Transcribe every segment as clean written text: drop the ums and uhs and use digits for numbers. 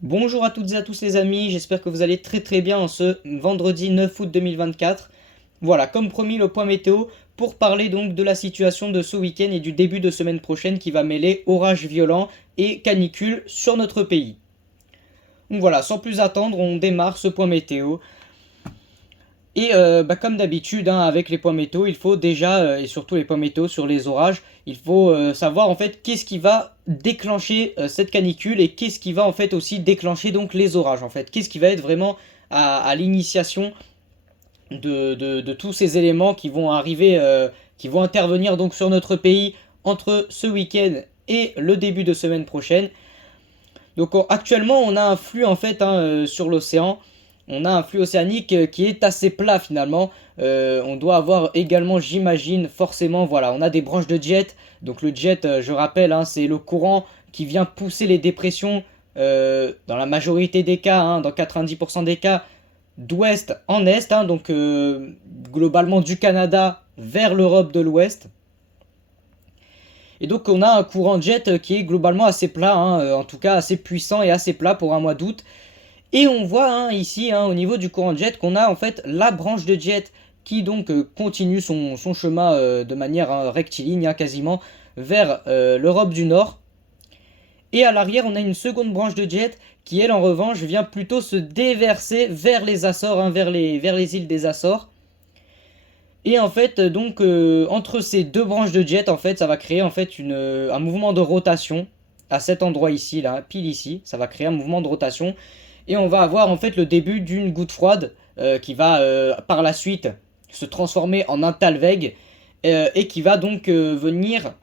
Bonjour à toutes et à tous les amis, j'espère que vous allez très bien en ce vendredi 9 août 2024. Voilà, comme promis, le point météo pour parler donc de la situation de ce week-end et du début de semaine prochaine qui va mêler orages violents et canicules sur notre pays. Donc voilà, sans plus attendre, on démarre ce point météo. Et comme d'habitude, hein, avec les points météo, il faut déjà, et surtout les points météo sur les orages, il faut savoir en fait qu'est-ce qui va déclencher cette canicule et qu'est-ce qui va en fait aussi déclencher donc les orages en fait. Qu'est-ce qui va être vraiment à l'initiation de tous ces éléments qui vont arriver, qui vont intervenir donc sur notre pays entre ce week-end et le début de semaine prochaine. Donc actuellement on a un flux en fait sur l'océan. On a un flux océanique qui est assez plat finalement. On doit avoir également, j'imagine, forcément, voilà, on a des branches de jet. Donc le jet, je rappelle, hein, c'est le courant qui vient pousser les dépressions dans la majorité des cas, hein, dans 90% des cas, d'ouest en est, hein, donc globalement du Canada vers l'Europe de l'Ouest. Et donc on a un courant de jet qui est globalement assez plat, hein, en tout cas assez puissant et assez plat pour un mois d'août. Et on voit ici au niveau du courant de jet qu'on a en fait la branche de jet qui donc continue son chemin de manière rectiligne quasiment vers l'Europe du Nord. Et à l'arrière on a une seconde branche de jet qui elle en revanche vient plutôt se déverser vers les Açores, vers les îles des Açores. Et en fait donc entre ces deux branches de jet en fait ça va créer en fait un mouvement de rotation à cet endroit ici là, pile ici, ça va créer un mouvement de rotation. Et on va avoir en fait le début d'une goutte froide qui va par la suite se transformer en un talweg et qui va donc venir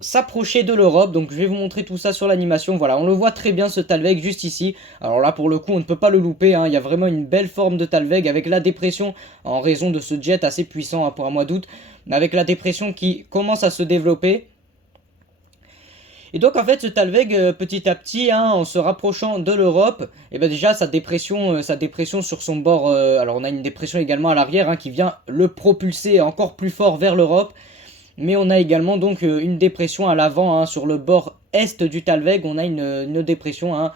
s'approcher de l'Europe. Donc je vais vous montrer tout ça sur l'animation. Voilà, on le voit très bien ce talweg juste ici. Alors là pour le coup on ne peut pas le louper, hein. Il y a vraiment une belle forme de talweg avec la dépression en raison de ce jet assez puissant pour un mois d'août. Avec la dépression qui commence à se développer. Et donc en fait ce talweg petit à petit en se rapprochant de l'Europe, et ben déjà sa dépression sur son bord, alors on a une dépression également à l'arrière qui vient le propulser encore plus fort vers l'Europe, mais on a également donc une dépression à l'avant sur le bord est du talweg, on a une dépression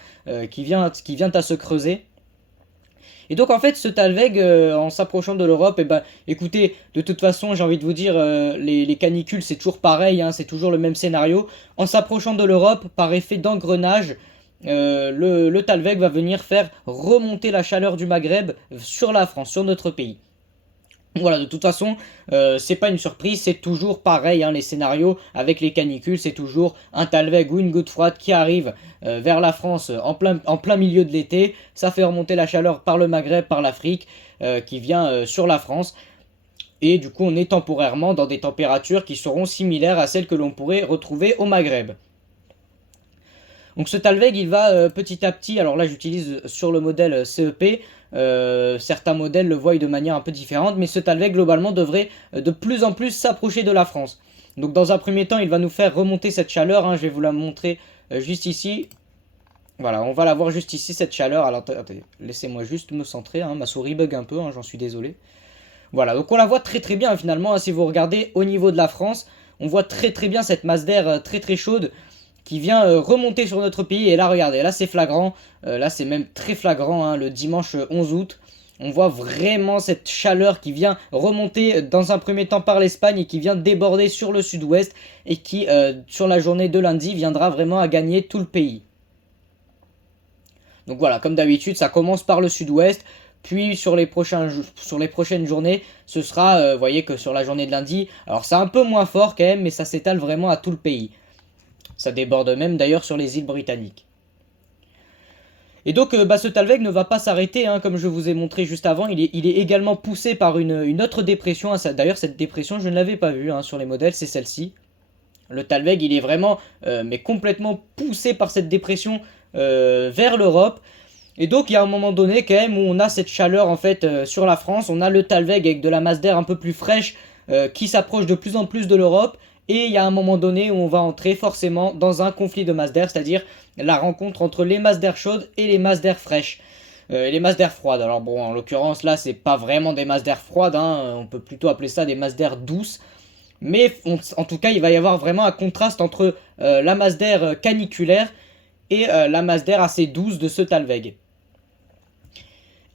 qui vient à se creuser. Et donc en fait ce talweg en s'approchant de l'Europe, écoutez, de toute façon j'ai envie de vous dire les canicules c'est toujours pareil, c'est toujours le même scénario. En s'approchant de l'Europe, par effet d'engrenage, le talweg va venir faire remonter la chaleur du Maghreb sur la France, sur notre pays. Voilà, de toute façon, c'est pas une surprise, c'est toujours pareil, les scénarios avec les canicules, c'est toujours un talweg ou une goutte froide qui arrive vers la France en plein milieu de l'été, ça fait remonter la chaleur par le Maghreb, par l'Afrique, qui vient sur la France, et du coup on est temporairement dans des températures qui seront similaires à celles que l'on pourrait retrouver au Maghreb. Donc ce talweg il va petit à petit, alors là j'utilise sur le modèle CEP, certains modèles le voient de manière un peu différente, mais ce talweg globalement devrait de plus en plus s'approcher de la France. Donc dans un premier temps il va nous faire remonter cette chaleur, je vais vous la montrer juste ici. Voilà, on va la voir juste ici cette chaleur. Alors attendez, laissez-moi juste me centrer, ma souris bug un peu, j'en suis désolé. Voilà, donc on la voit très bien finalement, si vous regardez au niveau de la France, on voit très bien cette masse d'air très chaude qui vient remonter sur notre pays. Et là regardez, là c'est flagrant, là c'est même très flagrant, le dimanche 11 août. On voit vraiment cette chaleur qui vient remonter dans un premier temps par l'Espagne et qui vient déborder sur le sud-ouest et qui sur la journée de lundi viendra vraiment à gagner tout le pays. Donc voilà, comme d'habitude ça commence par le sud-ouest. Puis sur les prochaines journées, ce sera, vous voyez que sur la journée de lundi, alors c'est un peu moins fort quand même, mais ça s'étale vraiment à tout le pays. Ça déborde même d'ailleurs sur les îles britanniques. Et donc ce talweg ne va pas s'arrêter, comme je vous ai montré juste avant, il est également poussé par une autre dépression. D'ailleurs cette dépression je ne l'avais pas vue sur les modèles, c'est celle-ci. Le talweg il est vraiment mais complètement poussé par cette dépression vers l'Europe. Et donc il y a un moment donné quand même où on a cette chaleur en fait sur la France, on a le talweg avec de la masse d'air un peu plus fraîche qui s'approche de plus en plus de l'Europe. Et il y a un moment donné où on va entrer forcément dans un conflit de masse d'air, c'est-à-dire la rencontre entre les masses d'air chaudes et les masses d'air fraîches. Et les masses d'air froides. Alors bon, en l'occurrence là, c'est pas vraiment des masses d'air froides, hein, on peut plutôt appeler ça des masses d'air douces. Mais en tout cas, il va y avoir vraiment un contraste entre la masse d'air caniculaire et la masse d'air assez douce de ce Talweg.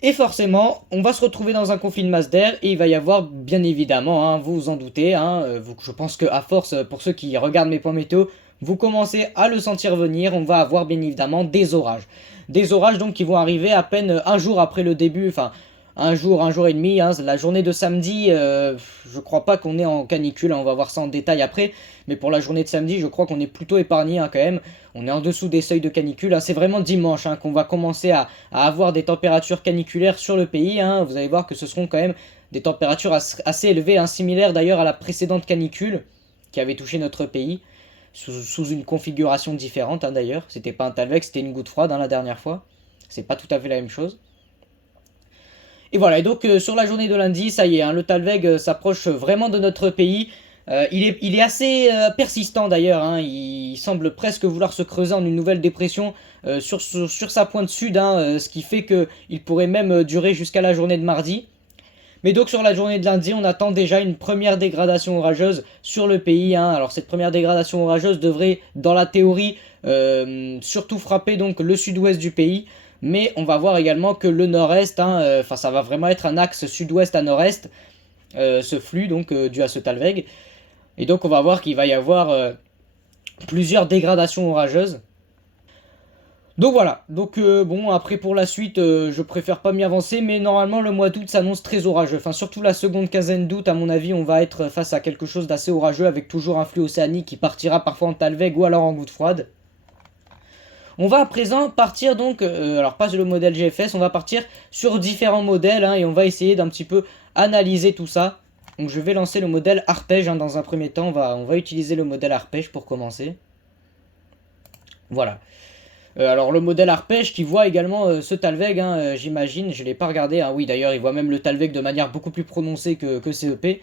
Et forcément, on va se retrouver dans un conflit de masse d'air et il va y avoir, bien évidemment, hein, vous vous en doutez, hein, je pense qu'à force, pour ceux qui regardent mes points météo, vous commencez à le sentir venir, on va avoir bien évidemment des orages. Des orages donc qui vont arriver à peine un jour après le début, enfin un jour et demi, hein, la journée de samedi, je crois pas qu'on est en canicule, hein, on va voir ça en détail après, mais pour la journée de samedi, je crois qu'on est plutôt épargné hein, quand même, on est en dessous des seuils de canicule, hein, c'est vraiment dimanche hein, qu'on va commencer à avoir des températures caniculaires sur le pays, hein, vous allez voir que ce seront quand même des températures assez élevées, hein, similaires d'ailleurs à la précédente canicule qui avait touché notre pays, sous une configuration différente hein, d'ailleurs, c'était pas un Talweg, c'était une goutte froide hein, la dernière fois, c'est pas tout à fait la même chose. Et voilà, et donc sur la journée de lundi, ça y est, hein, le Talweg s'approche vraiment de notre pays. Il est assez persistant d'ailleurs, hein, il semble presque vouloir se creuser en une nouvelle dépression sur sa pointe sud, hein, ce qui fait qu'il pourrait même durer jusqu'à la journée de mardi. Mais donc sur la journée de lundi, on attend déjà une première dégradation orageuse sur le pays, hein. Alors cette première dégradation orageuse devrait, dans la théorie, surtout frapper donc le sud-ouest du pays. Mais on va voir également que le nord-est, hein, ça va vraiment être un axe sud-ouest à nord-est, ce flux donc dû à ce Talweg. Et donc on va voir qu'il va y avoir plusieurs dégradations orageuses. Donc voilà, donc bon après pour la suite je préfère pas m'y avancer mais normalement le mois d'août s'annonce très orageux, enfin surtout la seconde quinzaine d'août à mon avis on va être face à quelque chose d'assez orageux avec toujours un flux océanique qui partira parfois en Talweg ou alors en goutte froide. On va à présent partir donc, alors pas le modèle GFS, on va partir sur différents modèles hein, et on va essayer d'un petit peu analyser tout ça. Donc je vais lancer le modèle arpège hein, dans un premier temps, on va utiliser le modèle arpège pour commencer. Voilà. Alors le modèle arpège qui voit également ce Talweg, hein, j'imagine, je ne l'ai pas regardé, hein, oui d'ailleurs il voit même le Talweg de manière beaucoup plus prononcée que CEP.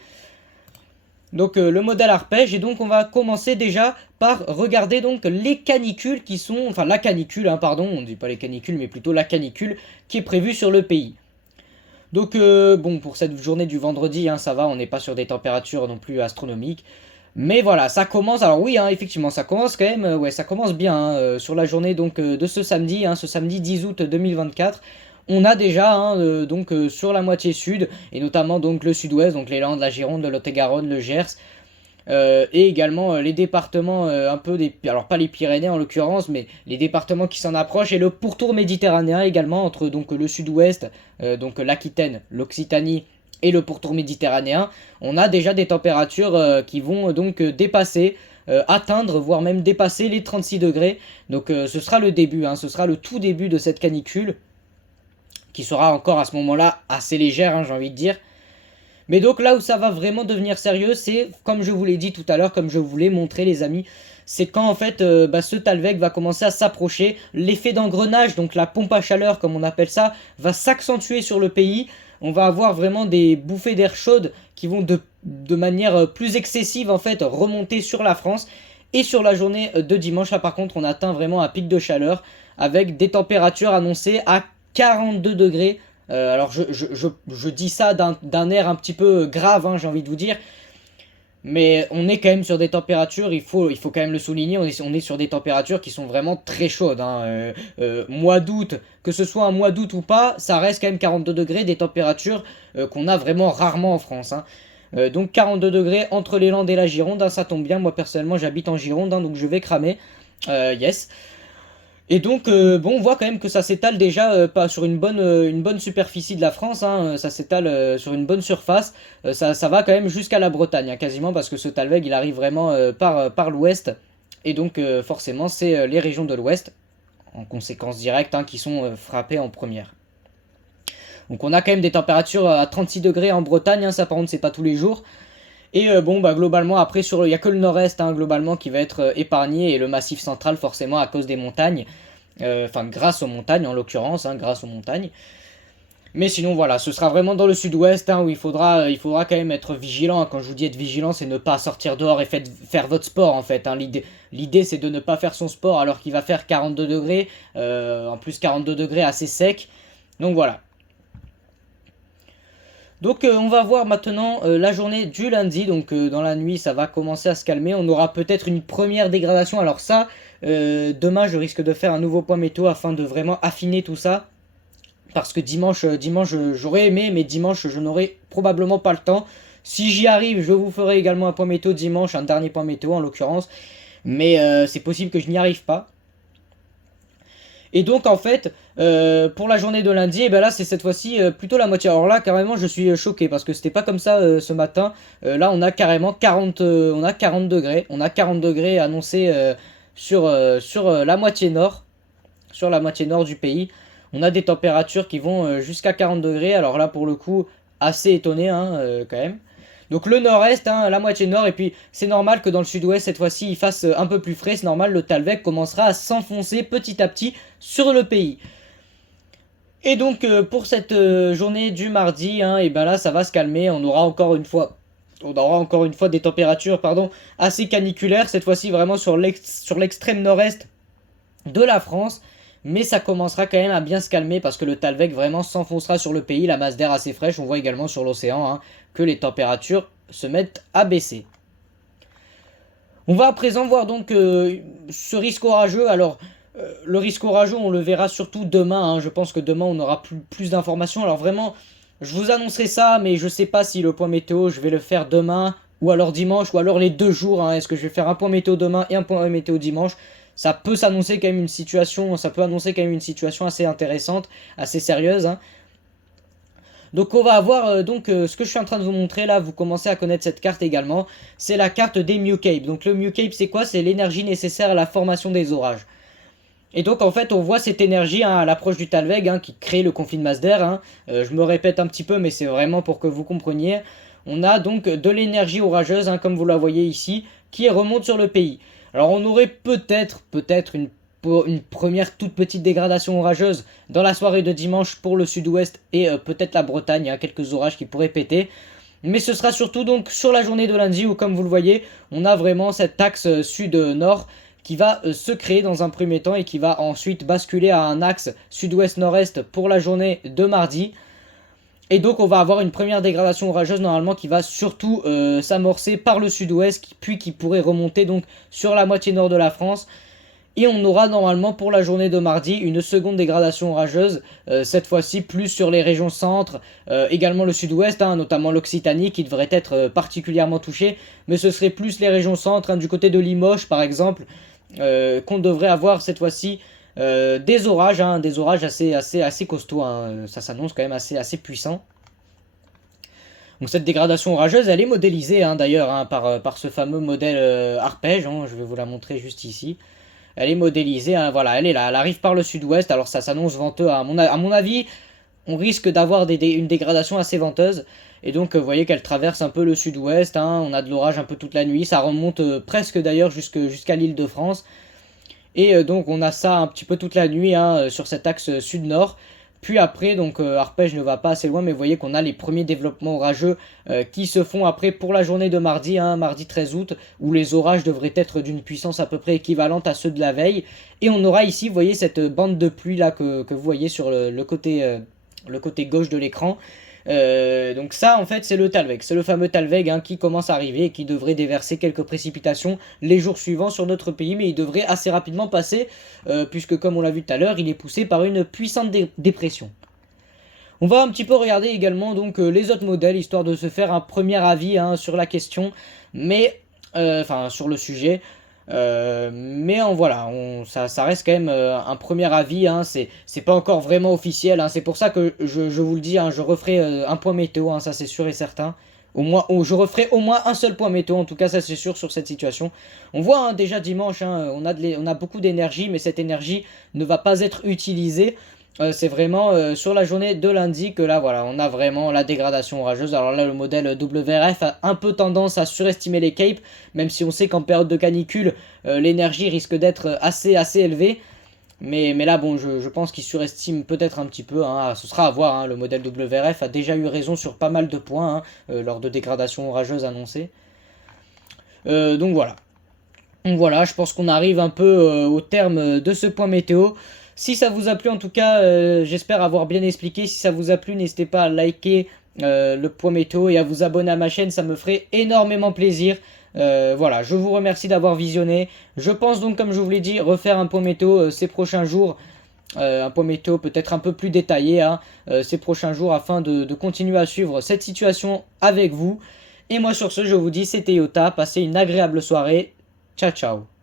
Donc le modèle arpège, et donc on va commencer déjà par regarder donc les canicules qui sont, enfin la canicule, hein, pardon, on ne dit pas les canicules mais plutôt la canicule qui est prévue sur le pays. Donc bon pour cette journée du vendredi, hein, ça va, on n'est pas sur des températures non plus astronomiques. Mais voilà, ça commence, alors oui, hein, effectivement, ça commence quand même, ouais, ça commence bien, hein, sur la journée donc de ce samedi 10 août 2024. On a déjà, hein, donc sur la moitié sud, et notamment donc le sud-ouest, donc les Landes, la Gironde, le Lot-et-Garonne, le Gers, et également les départements un peu des, alors pas les Pyrénées en l'occurrence, mais les départements qui s'en approchent, et le pourtour méditerranéen également, entre donc le sud-ouest, donc l'Aquitaine, l'Occitanie, et le pourtour méditerranéen, on a déjà des températures qui vont donc dépasser, atteindre, voire même dépasser les 36 degrés. Donc ce sera le début, hein, ce sera le tout début de cette canicule, qui sera encore à ce moment-là assez légère, hein, j'ai envie de dire. Mais donc là où ça va vraiment devenir sérieux, c'est, comme je vous l'ai dit tout à l'heure, comme je vous l'ai montré les amis, c'est quand en fait ce Talweg va commencer à s'approcher, l'effet d'engrenage, donc la pompe à chaleur comme on appelle ça, va s'accentuer sur le pays. On va avoir vraiment des bouffées d'air chaude qui vont de manière plus excessive en fait remonter sur la France. Et sur la journée de dimanche, là par contre on atteint vraiment un pic de chaleur avec des températures annoncées à 42 degrés. Alors je dis ça d'un air un petit peu grave, hein, j'ai envie de vous dire. Mais on est quand même sur des températures, il faut quand même le souligner, on est sur des températures qui sont vraiment très chaudes, hein. Mois d'août, que ce soit un mois d'août ou pas, ça reste quand même 42 degrés, des températures qu'on a vraiment rarement en France, hein. Donc 42 degrés entre les Landes et la Gironde, hein, ça tombe bien, moi personnellement j'habite en Gironde, hein, donc je vais cramer, yes. Et donc, bon, on voit quand même que ça s'étale déjà pas sur une bonne superficie de la France, hein, ça s'étale sur une bonne surface, ça va quand même jusqu'à la Bretagne, hein, quasiment, parce que ce Talweg, il arrive vraiment par l'ouest, et donc forcément, c'est les régions de l'ouest, en conséquence directe, hein, qui sont frappées en première. Donc on a quand même des températures à 36 degrés en Bretagne, hein, ça par contre, c'est pas tous les jours. Et bon, bah globalement, après, il n'y a que le nord-est, hein, globalement, qui va être épargné, et le massif central, forcément, à cause des montagnes. Enfin, grâce aux montagnes, en l'occurrence, hein, grâce aux montagnes. Mais sinon voilà, ce sera vraiment dans le sud-ouest où il faudra quand même être vigilant. Quand je vous dis être vigilant, c'est ne pas sortir dehors et faire votre sport en fait. L'idée c'est de ne pas faire son sport alors qu'il va faire 42 degrés. En plus 42 degrés assez sec. Donc voilà. Donc on va voir maintenant la journée du lundi. Donc dans la nuit ça va commencer à se calmer. On aura peut-être une première dégradation. Alors ça, demain je risque de faire un nouveau point météo afin de vraiment affiner tout ça. Parce que dimanche j'aurais aimé, mais dimanche je n'aurai probablement pas le temps. Si j'y arrive, je vous ferai également un point météo dimanche, un dernier point météo en l'occurrence. Mais c'est possible que je n'y arrive pas. Et donc en fait, pour la journée de lundi, et ben là c'est cette fois-ci plutôt la moitié. Alors là carrément je suis choqué parce que c'était pas comme ça ce matin. Là on a carrément 40, on a 40 degrés. On a 40 degrés annoncés sur la moitié nord. Sur la moitié nord du pays. On a des températures qui vont jusqu'à 40 degrés. Alors là, pour le coup, assez étonné quand même. Donc le nord-est, la moitié nord. Et puis c'est normal que dans le sud-ouest, cette fois-ci, il fasse un peu plus frais. C'est normal, le Talvec commencera à s'enfoncer petit à petit sur le pays. Et donc pour cette journée du mardi, et ben là, ça va se calmer. On aura encore une fois des températures assez caniculaires. Cette fois-ci, vraiment sur l'extrême nord-est de la France. Mais ça commencera quand même à bien se calmer parce que le Talvec vraiment s'enfoncera sur le pays, la masse d'air assez fraîche. On voit également sur l'océan que les températures se mettent à baisser. On va à présent voir donc ce risque orageux. Alors le risque orageux on le verra surtout demain. Je pense que demain on aura plus d'informations. Alors vraiment je vous annoncerai ça, mais je sais pas si le point météo je vais le faire demain ou alors dimanche ou alors les 2 jours. Est-ce que je vais faire un point météo demain et un point météo dimanche? Ça peut s'annoncer quand même une situation, ça peut annoncer quand même une situation assez intéressante, assez sérieuse. Donc on va avoir ce que je suis en train de vous montrer là, vous commencez à connaître cette carte également, c'est la carte des Mewcape. Donc le Mewcape c'est quoi? C'est l'énergie nécessaire à la formation des orages. Et donc en fait on voit cette énergie à l'approche du Talveg qui crée le conflit de masse d'air. Je me répète un petit peu mais c'est vraiment pour que vous compreniez. On a donc de l'énergie orageuse comme vous la voyez ici qui remonte sur le pays. Alors on aurait peut-être une première toute petite dégradation orageuse dans la soirée de dimanche pour le sud-ouest et peut-être la Bretagne, quelques orages qui pourraient péter. Mais ce sera surtout donc sur la journée de lundi où comme vous le voyez, on a vraiment cet axe sud-nord qui va se créer dans un premier temps et qui va ensuite basculer à un axe sud-ouest-nord-est pour la journée de mardi. Et donc on va avoir une première dégradation orageuse normalement qui va surtout s'amorcer par le sud-ouest, puis qui pourrait remonter donc sur la moitié nord de la France. Et on aura normalement pour la journée de mardi une seconde dégradation orageuse, cette fois-ci plus sur les régions centres, également le sud-ouest, notamment l'Occitanie qui devrait être particulièrement touchée, mais ce serait plus les régions centres, du côté de Limoges par exemple, qu'on devrait avoir cette fois-ci des orages assez costauds, ça s'annonce quand même assez puissant. Donc cette dégradation orageuse, elle est modélisée d'ailleurs par ce fameux modèle arpège, je vais vous la montrer juste ici. Elle est modélisée, voilà, elle est là, elle arrive par le sud-ouest, alors ça s'annonce venteux, à mon avis, on risque d'avoir une dégradation assez venteuse. Et donc vous voyez qu'elle traverse un peu le sud-ouest, on a de l'orage un peu toute la nuit, ça remonte presque d'ailleurs jusqu'à l'île de France. Et donc on a ça un petit peu toute la nuit sur cet axe sud-nord. Puis après, donc Arpège ne va pas assez loin, mais vous voyez qu'on a les premiers développements orageux qui se font après pour la journée de mardi, mardi 13 août, où les orages devraient être d'une puissance à peu près équivalente à ceux de la veille. Et on aura ici, vous voyez, cette bande de pluie là que vous voyez sur le côté gauche de l'écran. Donc ça en fait c'est le Talveg, c'est le fameux Talveg qui commence à arriver et qui devrait déverser quelques précipitations les jours suivants sur notre pays, mais il devrait assez rapidement passer puisque comme on l'a vu tout à l'heure il est poussé par une puissante dépression. On va un petit peu regarder également donc les autres modèles histoire de se faire un premier avis sur la question, mais enfin sur le sujet. Mais voilà, ça reste quand même un premier avis, c'est pas encore vraiment officiel, c'est pour ça que je vous le dis, je referai un point météo, ça c'est sûr et certain. Je referai au moins un seul point météo, en tout cas ça c'est sûr sur cette situation. On voit déjà dimanche, on a beaucoup d'énergie, mais cette énergie ne va pas être utilisée. C'est vraiment sur la journée de lundi que là voilà on a vraiment la dégradation orageuse. Alors là le modèle WRF a un peu tendance à surestimer les capes, même si on sait qu'en période de canicule l'énergie risque d'être assez élevée. Mais là, bon, je pense qu'il surestime peut-être un petit peu, hein. Ce sera à voir, hein. Le modèle WRF a déjà eu raison sur pas mal de points, hein, lors de dégradations orageuses annoncées. Donc voilà. Donc voilà, je pense qu'on arrive un peu au terme de ce point météo. Si ça vous a plu, en tout cas, j'espère avoir bien expliqué. Si ça vous a plu, n'hésitez pas à liker le point météo et à vous abonner à ma chaîne, ça me ferait énormément plaisir. Voilà, je vous remercie d'avoir visionné. Je pense donc, comme je vous l'ai dit, refaire un point météo ces prochains jours. Un point météo peut-être un peu plus détaillé, hein, ces prochains jours afin de continuer à suivre cette situation avec vous. Et moi sur ce, je vous dis, c'était Yota, passez une agréable soirée. Ciao ciao.